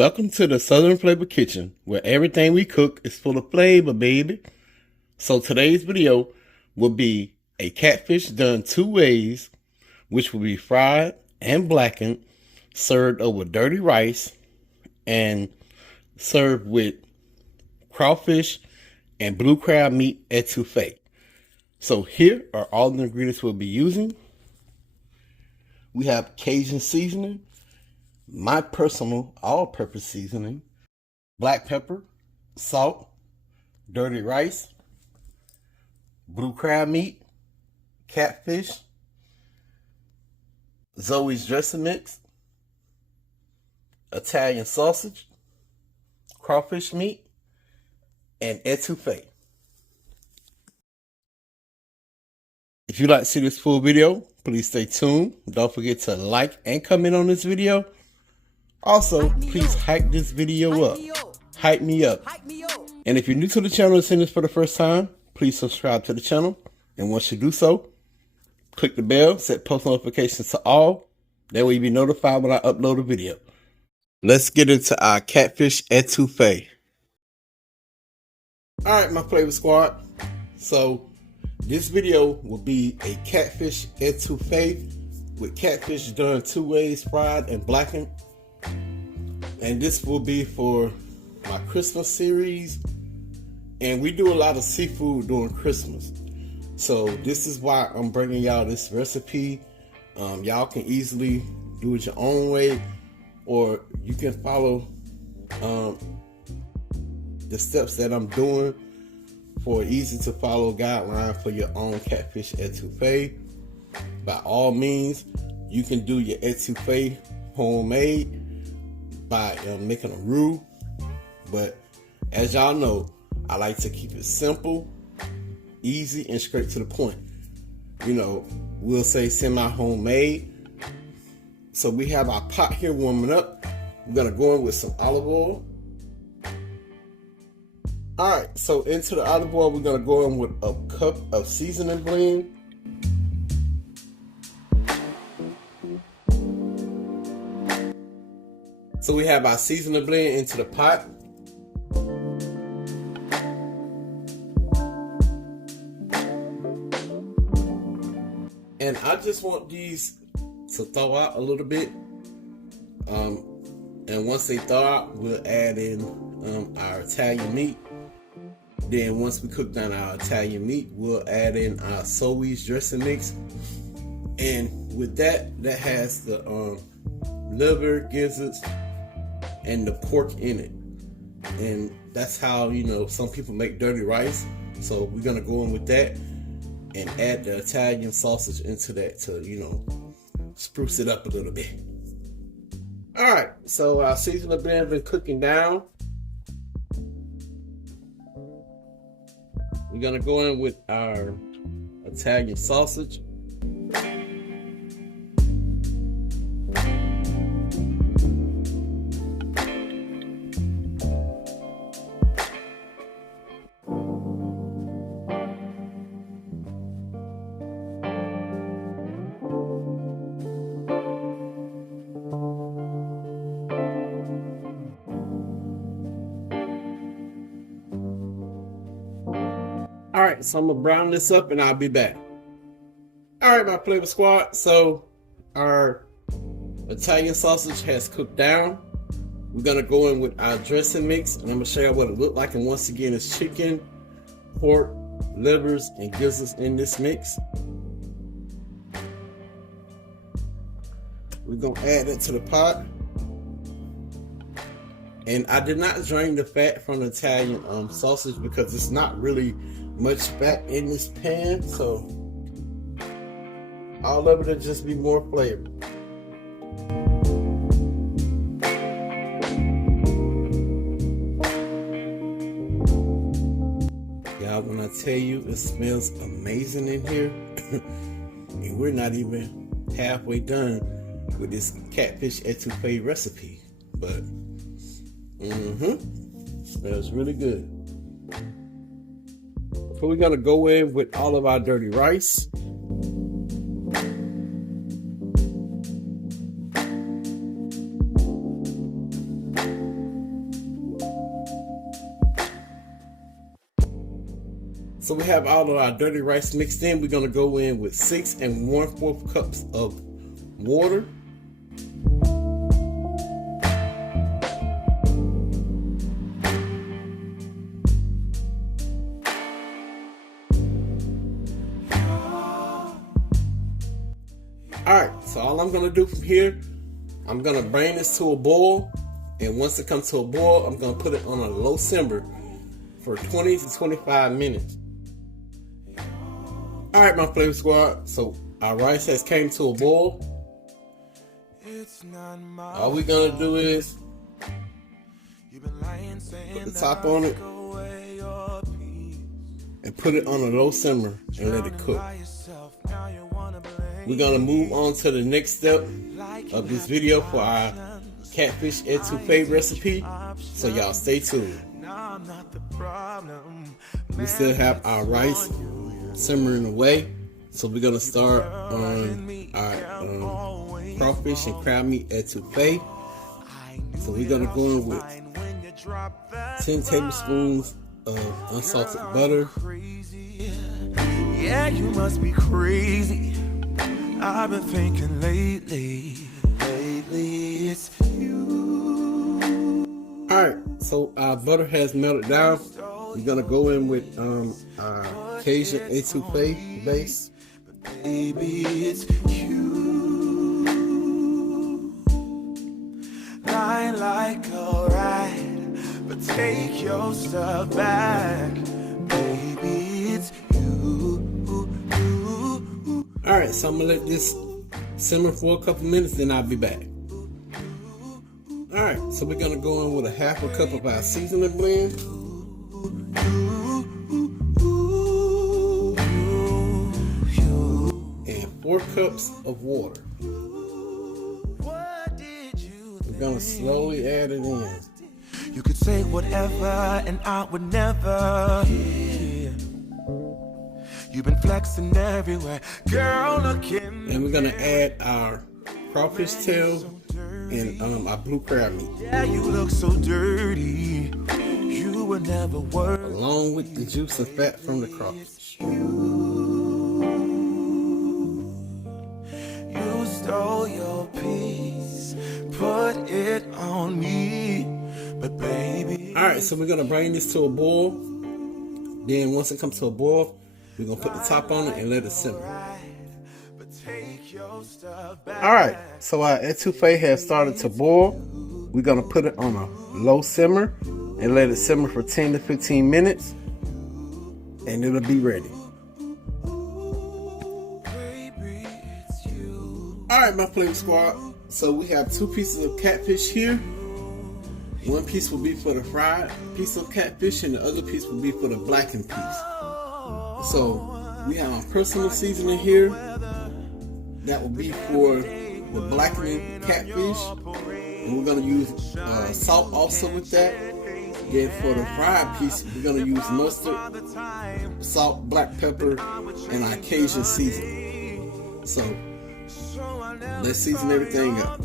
Welcome to the Southern Flavor Kitchen, where everything we cook is full of flavor, baby. So today's video will be a catfish done two ways, which will be fried and blackened, served over dirty rice, and served with crawfish and blue crab meat etouffee. So here are all the ingredients we'll be using. We have Cajun seasoning, my personal all-purpose seasoning, black pepper, salt, dirty rice, blue crab meat, catfish, Zoe's dressing mix, Italian sausage, crawfish meat, and etouffee. If you'd like to see this full video, please stay tuned. Don't forget to like and comment on this video. Also, please hype this video up. Hype me up. And if you're new to the channel and seeing this for the first time, please subscribe to the channel. And once you do so, click the bell, set post notifications to all. That way you'll be notified when I upload a video. Let's get into our catfish etouffee. Alright, my flavor squad. So this video will be a catfish etouffee with catfish done two ways, fried and blackened. And this will be for my Christmas series. And we do a lot of seafood during Christmas. So this is why I'm bringing y'all this recipe. Y'all can easily do it your own way, or you can follow the steps that I'm doing for easy to follow guideline for your own catfish etouffee. By all means, you can do your etouffee homemade by making a roux, but as y'all know, I like to keep it simple, easy, and straight to the point. You know, we'll say semi-homemade. So we have our pot here warming up. We're gonna go in with some olive oil. Alright, so into the olive oil, we're gonna go in with a cup of seasoning blend. So we have our seasoning blend into the pot. And I just want these to thaw out a little bit. And once they thaw out, we'll add in our Italian meat. Then once we cook down our Italian meat, we'll add in our Zoe's dressing mix. And with that, that has the liver, gizzards, and the pork in it. And that's how, you know, some people make dirty rice. So we're gonna go in with that and add the Italian sausage into that to, you know, spruce it up a little bit. Alright, so our seasoning blend been cooking down. We're gonna go in with our Italian sausage. Alright, so I'm gonna brown this up and I'll be back. Alright, my flavor squad, so our Italian sausage has cooked down. We're gonna go in with our dressing mix and I'm gonna show you what it looked like. And once again, it's chicken, pork, livers, and gizzards in this mix. We're gonna add it to the pot. And I did not drain the fat from the Italian sausage because it's not really much fat in this pan, so all of it will just be more flavor. Y'all, when I tell you it smells amazing in here, and we're not even halfway done with this catfish etouffee recipe, but smells really good. So we're gonna go in with all of our dirty rice. So we have all of our dirty rice mixed in. We're gonna go in with 6 1/4 cups of water. Alright, so all I'm gonna do from here, I'm gonna bring this to a boil, and once it comes to a boil, I'm gonna put it on a low simmer for 20 to 25 minutes. Alright, my flavor squad, so our rice has came to a boil. All we're gonna do is put the top on it and put it on a low simmer and let it cook. We're gonna move on to the next step of this video for our catfish etouffee recipe, so y'all stay tuned. We still have our rice simmering away, so we're gonna start on our crawfish and crab meat etouffee. So we're gonna go in with 10 tablespoons of unsalted butter. Yeah, you must be crazy. I've been thinking lately it's you. Alright, so our butter has melted down. We're gonna go in with our Cajun etouffee base. Baby, it's you. Lying like a ride, but take your stuff back. Baby, it's you. Alright, so I'm gonna let this simmer for a couple minutes, then I'll be back. Alright, so we're gonna go in with a 1/2 cup of our seasoning blend. And 4 cups of water. We're gonna slowly add it in. You could say whatever and I would never. You've been flexing everywhere, girl, looking. And we're gonna add our crawfish tail and our blue crab meat. Yeah, you look so dirty. You were never worth. Along with the juice and fat from the crawfish. You stole your piece, put it on me, but baby. Alright, so we're gonna bring this to a boil. Then once it comes to a boil, we're gonna put the top on it and let it simmer. Alright, so our etouffee has started to boil. We're gonna put it on a low simmer and let it simmer for 10 to 15 minutes, and it'll be ready. Alright, my flavor squad, so we have 2 pieces of catfish here. One piece will be for the fried piece of catfish, and the other piece will be for the blackened piece. So we have our personal seasoning here. That will be for the blackening catfish, and we're gonna use salt also with that. Then for the fried piece, we're gonna use mustard, salt, black pepper, and our Cajun seasoning. So let's season everything up.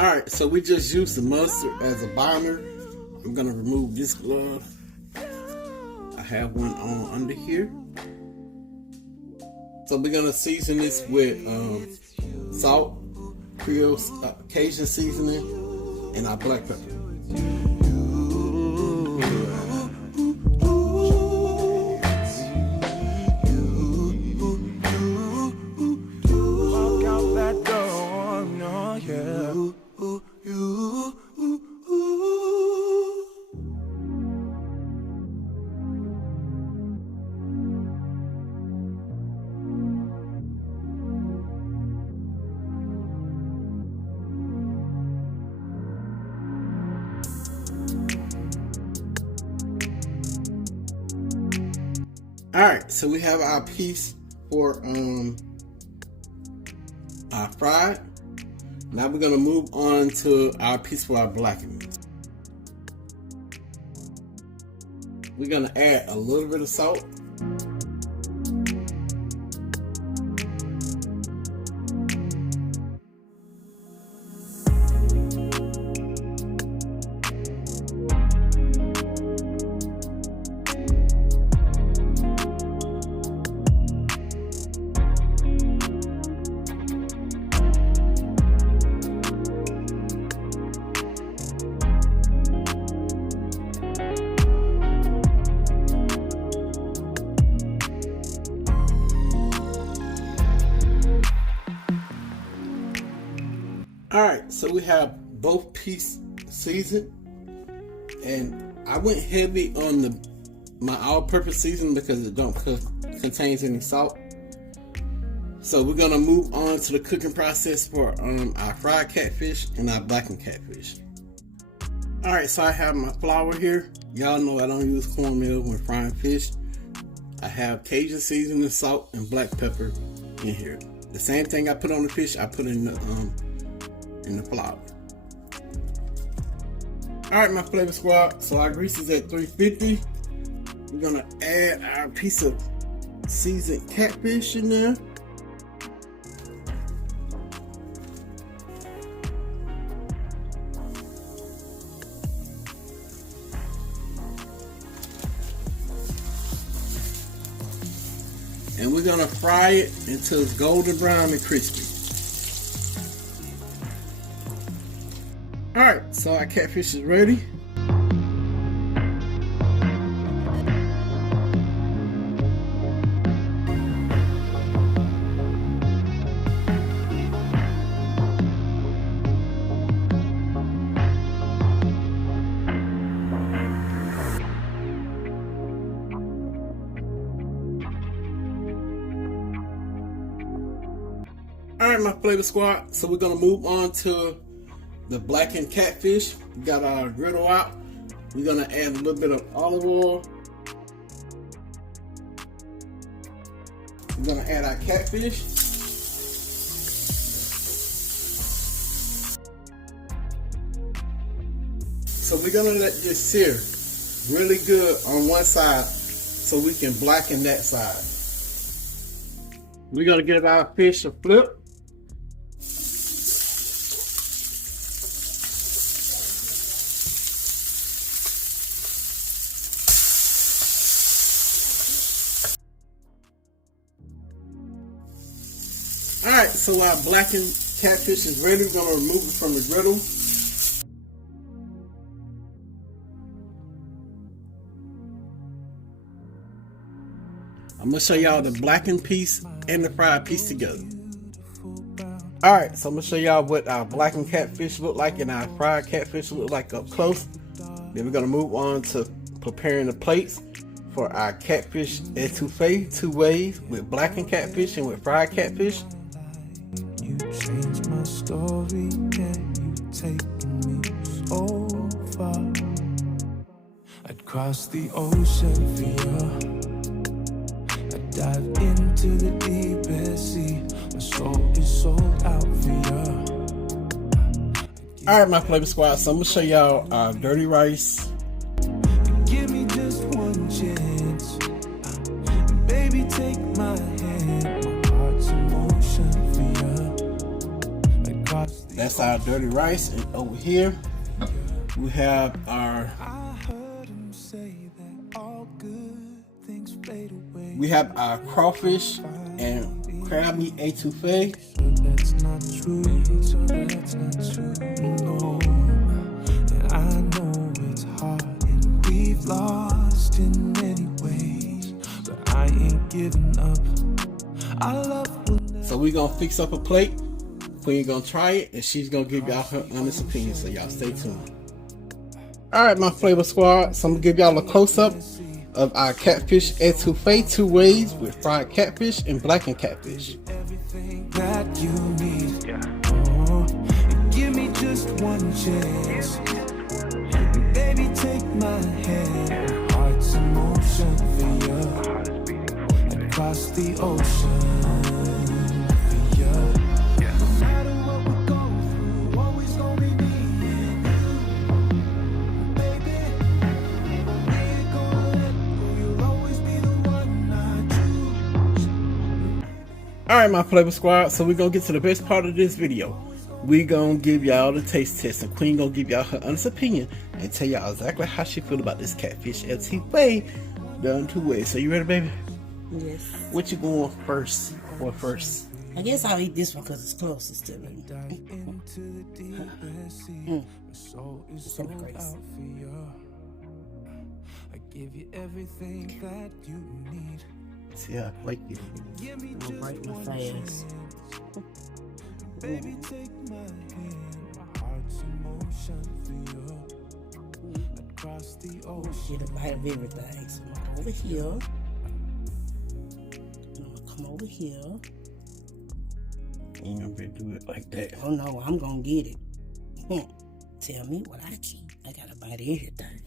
Alright, so we just used the mustard as a binder. I'm gonna remove this glove. I have one on under here. So we're gonna season this with salt, Creole Cajun seasoning, and our black pepper. Alright, so we have our piece for our fried. Now we're gonna move on to our piece for our blackening. We're gonna add a a little bit of salt. Alright, so we have both piece seasoned, and I went heavy on my all-purpose seasoning because it don't contains any salt. So we're gonna move on to the cooking process for our fried catfish and our blackened catfish. Alright, so I have my flour here. Y'all know I don't use cornmeal when frying fish. I have Cajun seasoning, salt, and black pepper in here. The same thing I put on the fish, I put in the flour. Alright, my flavor squad, so our grease is at 350. We're gonna add our piece of seasoned catfish in there. And we're gonna fry it until it's golden brown and crispy. Alright, so our catfish is ready. Alright, my flavor squad, so we're gonna move on to the blackened catfish. We got our griddle out. We're gonna add a little bit of olive oil. We're gonna add our catfish. So we're gonna let this sear really good on one side so we can blacken that side. We're gonna give our fish a flip. Alright, so our blackened catfish is ready. We're going to remove it from the griddle. I'm going to show y'all the blackened piece and the fried piece together. Alright, so I'm going to show y'all what our blackened catfish look like and our fried catfish look like up close. Then we're going to move on to preparing the plates for our catfish etouffee 2 ways, with blackened catfish and with fried catfish. You changed my story, and you've taken me so far. I'd cross the ocean for you. I'd dive into the deepest sea. My soul is sold out for you. Alright, my flavor squad, so I'm going to show y'all our dirty rice. Give me just one chance. Baby, take my hand. My heart's in motion for you. That's our dirty rice, and over here we have our crawfish and crab meat etouffee. That's not true. That's not true. No, and I know it's hard, and we've lost in many ways, but I ain't giving up. I love. So we're gonna fix up a plate. Queen gonna try it, and she's gonna give y'all her honest opinion, so y'all stay tuned. Alright, my flavor squad, so I'm gonna give y'all a close-up of our catfish etouffee 2 ways, with fried catfish and blackened catfish. Everything that you need. Give me just one chance. Baby, take my hand. Heart's in motion for you. Across the ocean. Alright, my flavor squad, so we're gonna get to the best part of this video. We're gonna give y'all the taste test, and Queen gonna give y'all her honest opinion and tell y'all exactly how she feel about this catfish etouffee done 2 ways. So you ready, baby? Yes. What you going first? Or first? I guess I'll eat this one because it's closest to me. It's in the grace. I give you everything that you need. See how I like you. I'll bite my fast. Baby, take my hand, my heart's in motion for you. I'd cross the ocean. Get a bite of everything. So I'm gonna go over here. I'm gonna come over here. You ain't gonna be able to do it like that. Oh no, I'm gonna get it. Tell me what I keep. I got a bite of everything.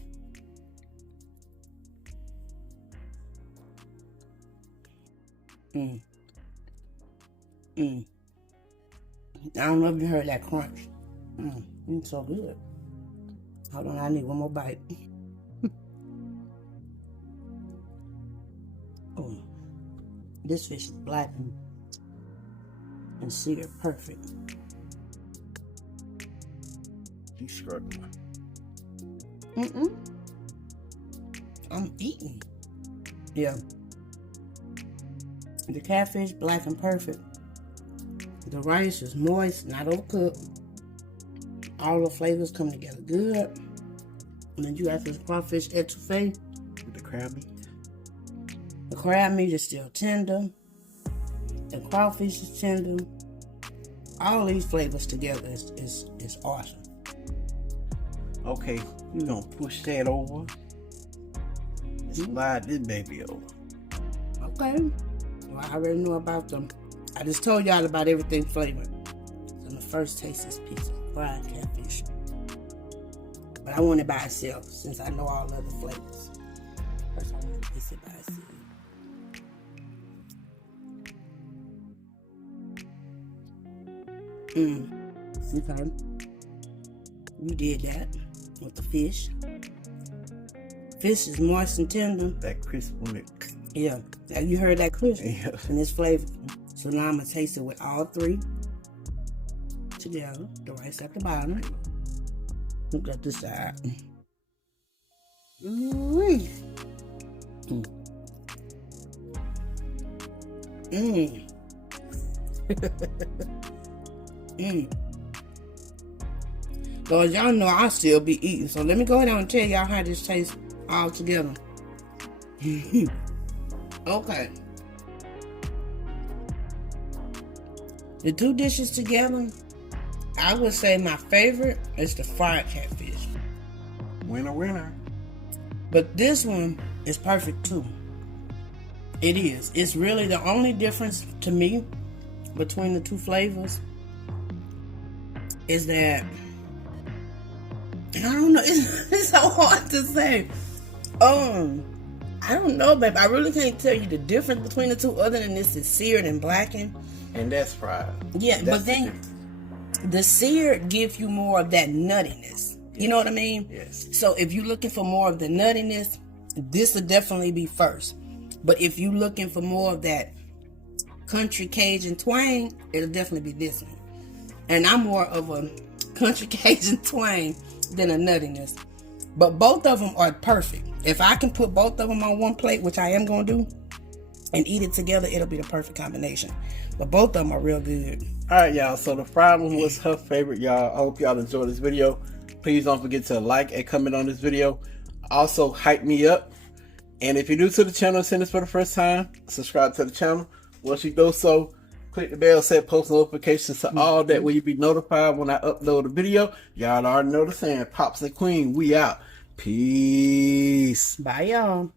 I don't know if you heard that crunch. It's so good. Hold on, I need one more bite. Oh, this fish is blackened and seared perfect. He's struggling. I'm eating. Yeah. The catfish, black and perfect. The rice is moist, not overcooked. All the flavors come together good. And then you got this crawfish etouffee. With the crab meat. The crab meat is still tender. The crawfish is tender. All these flavors together is awesome. Okay, we're gonna push that over. Slide this baby over. Okay. Well, I already know about them. I just told y'all about everything flavored. So the first taste is piece of fried catfish. But I want it by itself since I know all the other flavors. First I want to taste it by itself. Okay. We did that with the fish. Fish is moist and tender. That crisp on it. Yeah. You heard that crisp? Yeah. And it's flavorful. So now I'm going to taste it with all three together. The rice at the bottom. Look at this side. Mm. So as y'all know, I'll still be eating. So let me go down and tell y'all how this tastes all together. Okay. The two dishes together, I would say my favorite is the fried catfish. Winner, winner. But this one is perfect too. It is. It's really the only difference to me between the two flavors is that I don't know. It's so hard to say. I don't know, babe. I really can't tell you the difference between the two other than this is seared and blackened. And that's fried. Yeah, That's but then the seared gives you more of that nuttiness. You know what I mean? Yes. So if you're looking for more of the nuttiness, this will definitely be first. But if you're looking for more of that country Cajun twang, it'll definitely be this one. And I'm more of a country Cajun twang than a nuttiness. But both of them are perfect. If I can put both of them on one plate, which I am going to do, and eat it together, it'll be the perfect combination. But both of them are real good. Alright, y'all. So the fried one was her favorite, y'all. I hope y'all enjoyed this video. Please don't forget to like and comment on this video. Also, hype me up. And if you're new to the channel, send this for the first time, subscribe to the channel. Once you do so, click the bell, set post notifications to all that way you be notified when I upload a video. Y'all already know the saying. Pops and Queen, we out. Peace. Bye, y'all.